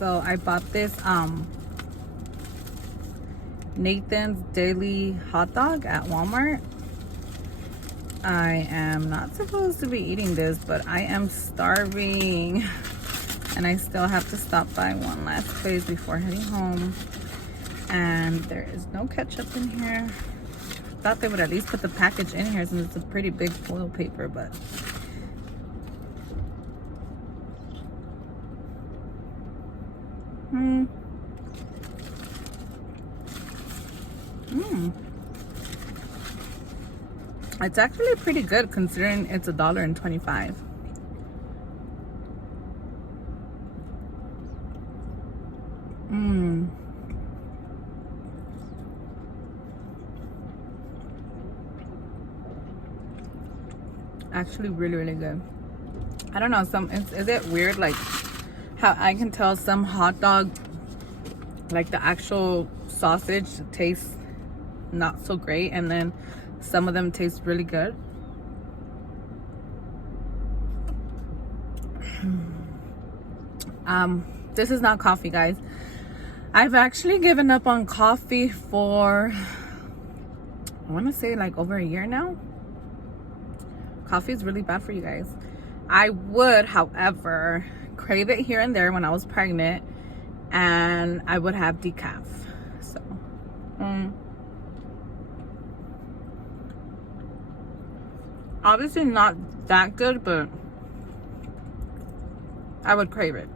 So I bought this Nathan's Daily Hot Dog at Walmart. I am not supposed to be eating this, but I am starving. And I still have to stop by one last place before heading home. And there is no ketchup in here. Thought they would at least put the package in here since it's a pretty big foil paper, but it's actually pretty good considering it's $1.25. Actually really good. I don't know, is it weird like how I can tell some hot dog, like the actual sausage, tastes not so great, and then some of them taste really good. This is not coffee, guys. I've actually given up on coffee for, I want to say like over a year now. Coffee is really bad for you guys. I would, however, crave it here and there when I was pregnant, and I would have decaf. So, obviously not that good, but I would crave it.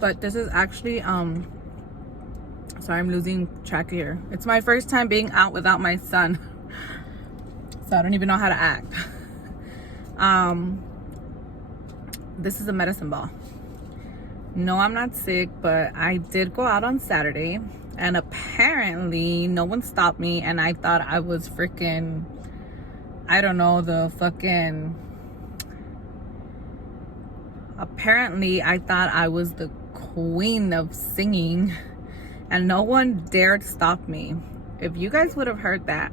But this is actually sorry, I'm losing track here. It's my first time being out without my son. So I don't even know how to act. This is a medicine ball. No, I'm not sick, but I did go out on Saturday, and apparently no one stopped me, and I thought I was freaking, I don't know, apparently I thought I was the queen of singing, and no one dared stop me. If you guys would have heard that,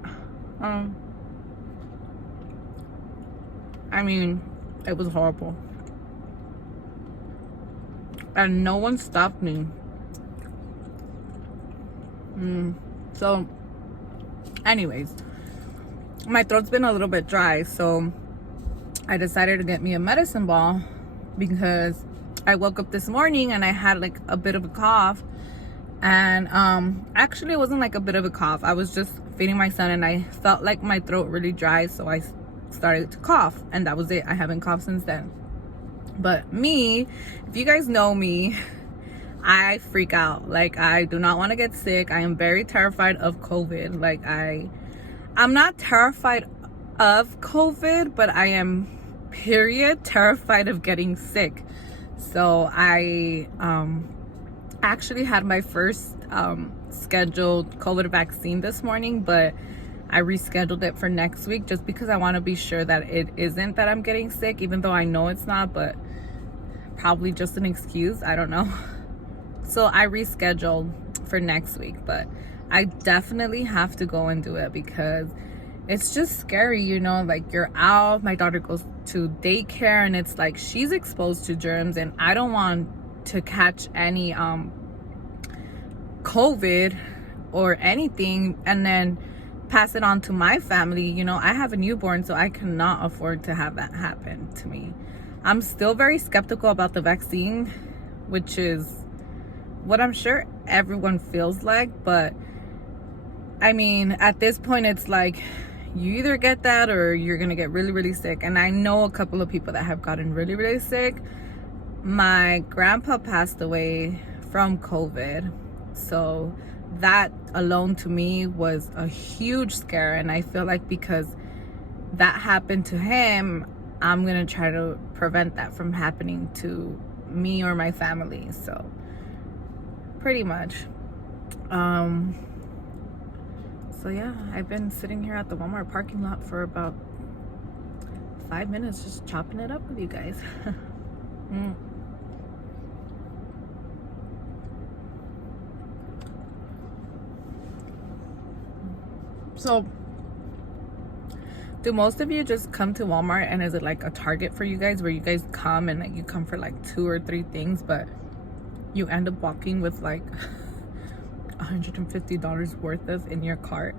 I mean, it was horrible. And no one stopped me. So, anyways, my throat's been a little bit dry, so I decided to get me a medicine ball because I woke up this morning and I had like a bit of a cough. And actually it wasn't like a bit of a cough. I was just feeding my son and I felt like my throat really dry, so I started to cough, and that was it. I haven't coughed since then. But me, if you guys know me, I freak out. Like, I do not want to get sick. I am very terrified of COVID. Like, I'm not terrified of COVID, but I am terrified of getting sick. So I actually had my first scheduled COVID vaccine this morning, but I rescheduled it for next week just because I want to be sure that it isn't that I'm getting sick, even though I know it's not, but probably just an excuse. I don't know. So I rescheduled for next week, but I definitely have to go and do it because it's just scary, you know, like you're out, my daughter goes to daycare, and it's like she's exposed to germs, and I don't want to catch any COVID or anything and then pass it on to my family. You know, I have a newborn, so I cannot afford to have that happen to me. I'm still very skeptical about the vaccine, which is what I'm sure everyone feels like, but I mean, at this point it's like you either get that or you're gonna get really sick. And I know a couple of people that have gotten really sick. My grandpa passed away from COVID, so that alone to me was a huge scare, and I feel like because that happened to him, I'm gonna try to prevent that from happening to me or my family. So pretty much so yeah, I've been sitting here at the Walmart parking lot for about 5 minutes just chopping it up with you guys. So Do most of you just come to Walmart, and is it like a Target for you guys, where you guys come and like you come for like 2 or 3 things, but you end up walking with like $150 worth of in your cart?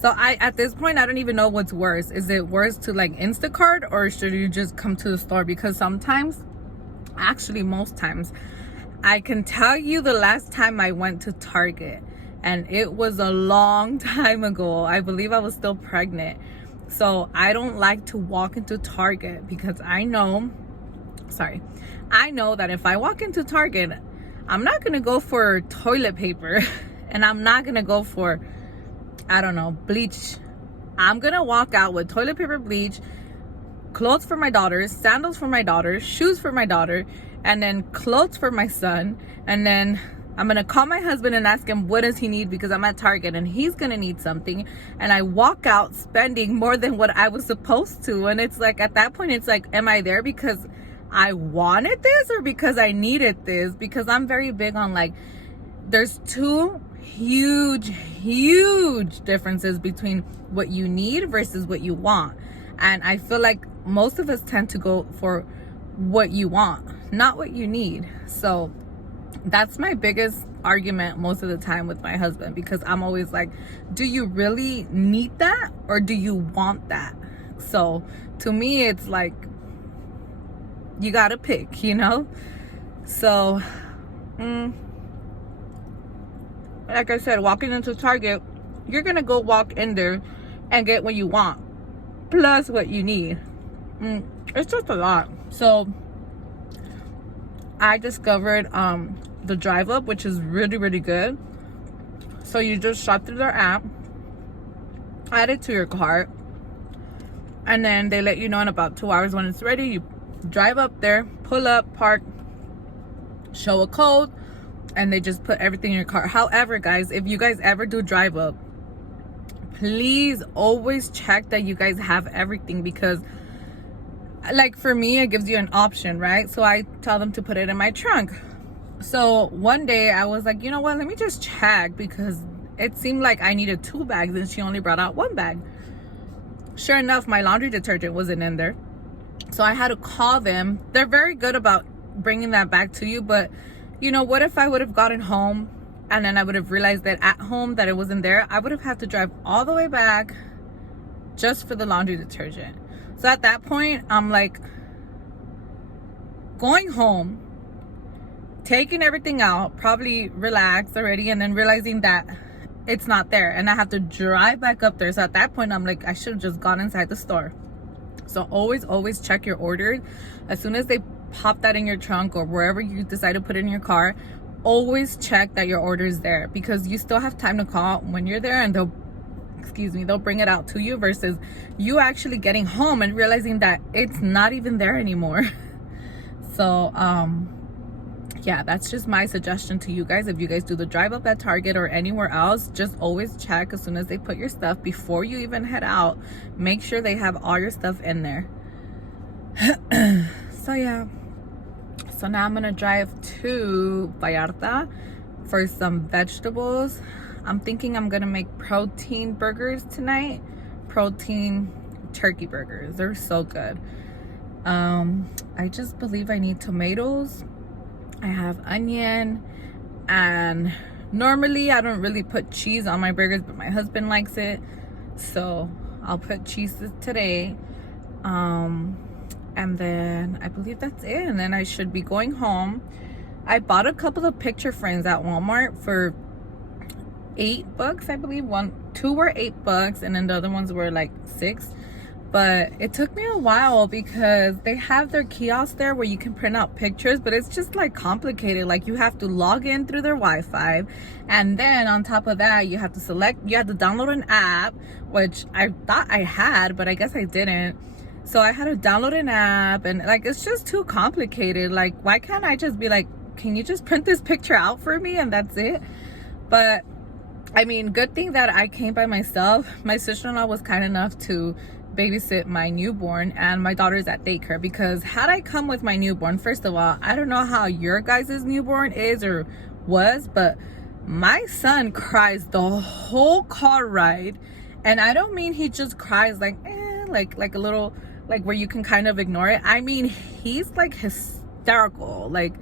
So at this point, I don't even know what's worse. Is it worse to like Instacart, or should you just come to the store? Because sometimes, actually most times, I can tell you the last time I went to Target, and it was a long time ago. I believe I was still pregnant. So I don't like to walk into Target, because I know that if I walk into Target, I'm not gonna go for toilet paper and I'm not gonna go for, I don't know, bleach. I'm gonna walk out with toilet paper, bleach, clothes for my daughter, sandals for my daughter, shoes for my daughter, and then clothes for my son. And then I'm gonna call my husband and ask him what does he need, because I'm at Target and he's gonna need something. And I walk out spending more than what I was supposed to. And it's like, at that point, it's like, am I there because I wanted this or because I needed this? Because I'm very big on like, there's 2 huge differences between what you need versus what you want. And I feel like most of us tend to go for what you want, not what you need. So that's my biggest argument most of the time with my husband, because I'm always like, do you really need that or do you want that? So to me, it's like, you gotta pick, you know? So like I said, walking into Target, you're gonna go walk in there and get what you want plus what you need. It's just a lot. So I discovered the Drive Up, which is really good. So you just shop through their app, add it to your cart, and then they let you know in about 2 hours when it's ready. You drive up there, pull up, park, show a code, and they just put everything in your cart. However, guys, if you guys ever do Drive Up, please always check that you guys have everything, because like for me, it gives you an option, right? So I tell them to put it in my trunk. So one day I was like, you know what, let me just check, because it seemed like I needed 2 bags and she only brought out 1 bag. Sure enough, my laundry detergent wasn't in there. So I had to call them. They're very good about bringing that back to you, but you know, what if I would have gotten home and then I would have realized that at home that it wasn't there? I would have had to drive all the way back just for the laundry detergent. So at that point, I'm like, going home, taking everything out, probably relax already, and then realizing that it's not there and I have to drive back up there. So at that point, I'm like, I should have just gone inside the store. So always check your orders. As soon as they pop that in your trunk or wherever you decide to put it in your car, always check that your order is there, because you still have time to call when you're there and they'll bring it out to you, versus you actually getting home and realizing that it's not even there anymore. So yeah, that's just my suggestion to you guys. If you guys do the Drive Up at Target or anywhere else, just always check as soon as they put your stuff, before you even head out, make sure they have all your stuff in there. So yeah, so now I'm gonna drive to Vallarta for some vegetables. I'm thinking I'm gonna make protein burgers tonight. Protein turkey burgers, they're so good. I just believe I need tomatoes. I have onion, and normally I don't really put cheese on my burgers, but my husband likes it, so I'll put cheese today. And then I believe that's it, and then I should be going home. I bought a couple of picture frames at Walmart for $8, I believe. 2 were $8 and then the other ones were like $6. But it took me a while, because they have their kiosks there where you can print out pictures, but it's just like complicated. Like you have to log in through their Wi-Fi, and then on top of that you have to download an app, which I thought I had, but I guess I didn't. So I had to download an app, and like it's just too complicated. Like, why can't I just be like, can you just print this picture out for me and that's it? But I mean, good thing that I came by myself. My sister-in-law was kind enough to babysit my newborn, and my daughter's at daycare, because had I come with my newborn, first of all, I don't know how your guys' newborn is or was, but my son cries the whole car ride, And I don't mean he just cries like like a little, like where you can kind of ignore it. I mean he's like hysterical. Like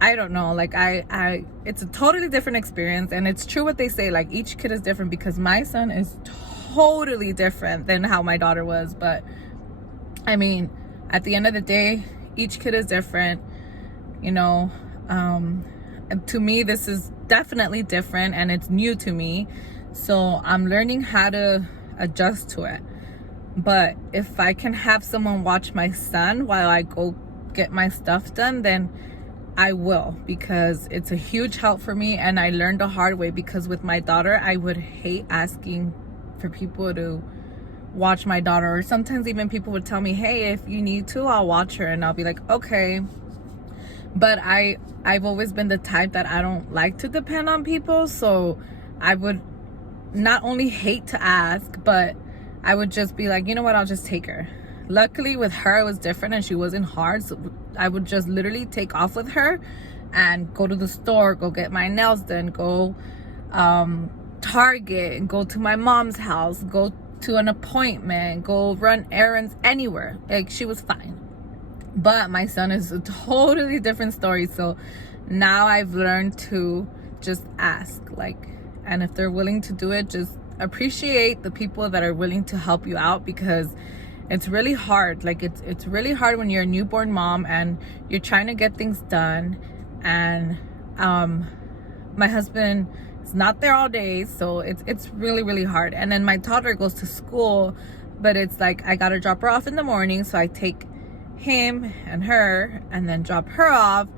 I don't know, like I it's a totally different experience. And it's true what they say, like each kid is different, because my son is totally different than how my daughter was. But I mean, at the end of the day, each kid is different, you know. And to me, this is definitely different and it's new to me, so I'm learning how to adjust to it. But if I can have someone watch my son while I go get my stuff done, then I will, because it's a huge help for me. And I learned the hard way, because with my daughter, I would hate asking for people to watch my daughter, or sometimes even people would tell me, hey, if you need to, I'll watch her, and I'll be like, okay. But I've always been the type that I don't like to depend on people, so I would not only hate to ask, but I would just be like, you know what, I'll just take her. Luckily with her it was different, and she wasn't hard, so I would just literally take off with her and go to the store, go get my nails done, go Target, and go to my mom's house, go to an appointment, go run errands, anywhere. Like, she was fine. But my son is a totally different story. So now I've learned to just ask, like, and if they're willing to do it, just appreciate the people that are willing to help you out, because it's really hard. Like, it's really hard when you're a newborn mom and you're trying to get things done. And my husband is not there all day, so it's really, really hard. And then my toddler goes to school, but it's like I gotta drop her off in the morning, so I take him and her and then drop her off,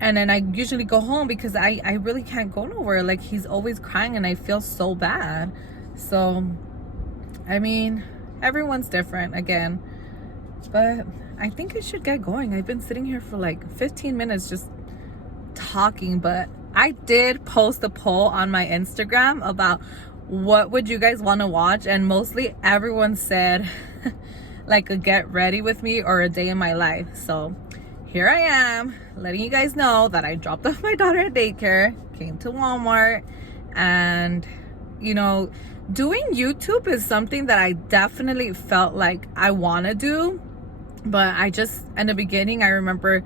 and then I usually go home, because I really can't go nowhere. Like, he's always crying and I feel so bad. So I mean, everyone's different again, but I think I should get going. I've been sitting here for like 15 minutes just talking. But I did post a poll on my Instagram about what would you guys want to watch, and mostly everyone said like a get ready with me or a day in my life. So here I am letting you guys know that I dropped off my daughter at daycare, came to Walmart, and you know, doing YouTube is something that I definitely felt like I want to do. But I just, in the beginning, I remember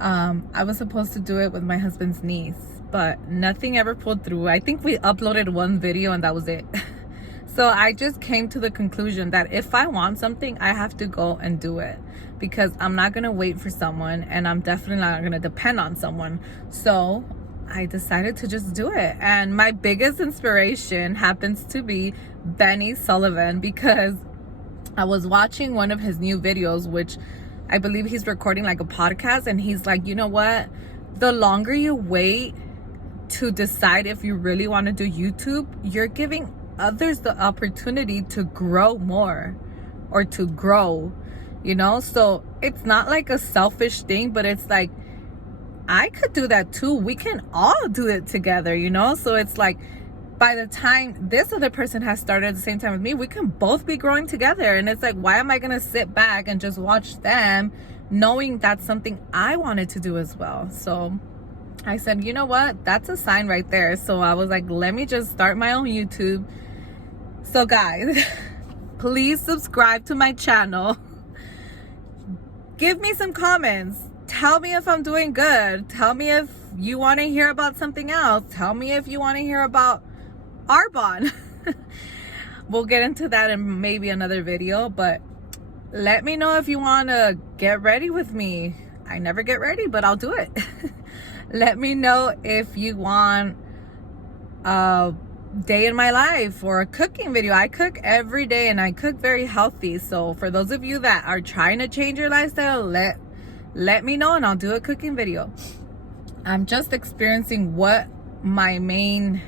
I was supposed to do it with my husband's niece, but nothing ever pulled through. I think we uploaded one video and that was it. So I just came to the conclusion that if I want something, I have to go and do it, because I'm not going to wait for someone, and I'm definitely not going to depend on someone. So I decided to just do it. And my biggest inspiration happens to be Benny Sullivan, because I was watching one of his new videos, which I believe he's recording like a podcast, and he's like, you know what? The longer you wait to decide if you really want to do YouTube, you're giving others the opportunity to grow more, or to grow, you know. So it's not like a selfish thing, but it's like, I could do that too. We can all do it together, you know. So it's like, by the time this other person has started at the same time with me, we can both be growing together. And it's like, why am I gonna sit back and just watch them, knowing that's something I wanted to do as well? So I said, you know what, that's a sign right there. So I was like, let me just start my own YouTube. So guys, please subscribe to my channel. Give me some comments. Tell me if I'm doing good. Tell me if you want to hear about something else. Tell me if you want to hear about Arbonne. We'll get into that in maybe another video, but let me know if you want to get ready with me. I never get ready, but I'll do it. Let me know if you want a day in my life or a cooking video. I cook every day and I cook very healthy. So for those of you that are trying to change your lifestyle, let me know and I'll do a cooking video. I'm just experiencing what my main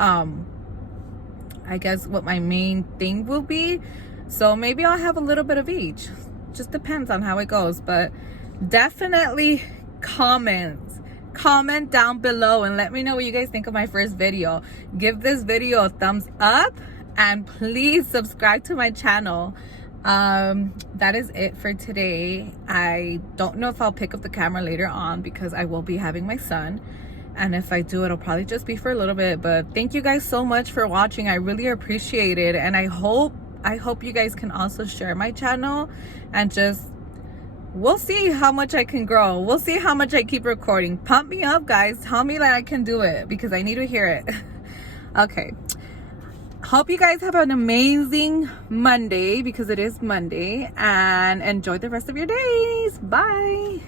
I guess what my main thing will be. So maybe I'll have a little bit of each. Just depends on how it goes. But definitely comment down below and let me know what you guys think of my first video. Give this video a thumbs up and please subscribe to my channel. That is it for today. I don't know if I'll pick up the camera later on because I will be having my son. And if I do, it'll probably just be for a little bit. But thank you guys so much for watching. I really appreciate it. And I hope you guys can also share my channel, and just, we'll see how much I can grow. We'll see how much I keep recording. Pump me up, guys. Tell me that I can do it, because I need to hear it. Okay. Hope you guys have an amazing Monday, because it is Monday, and enjoy the rest of your days. Bye.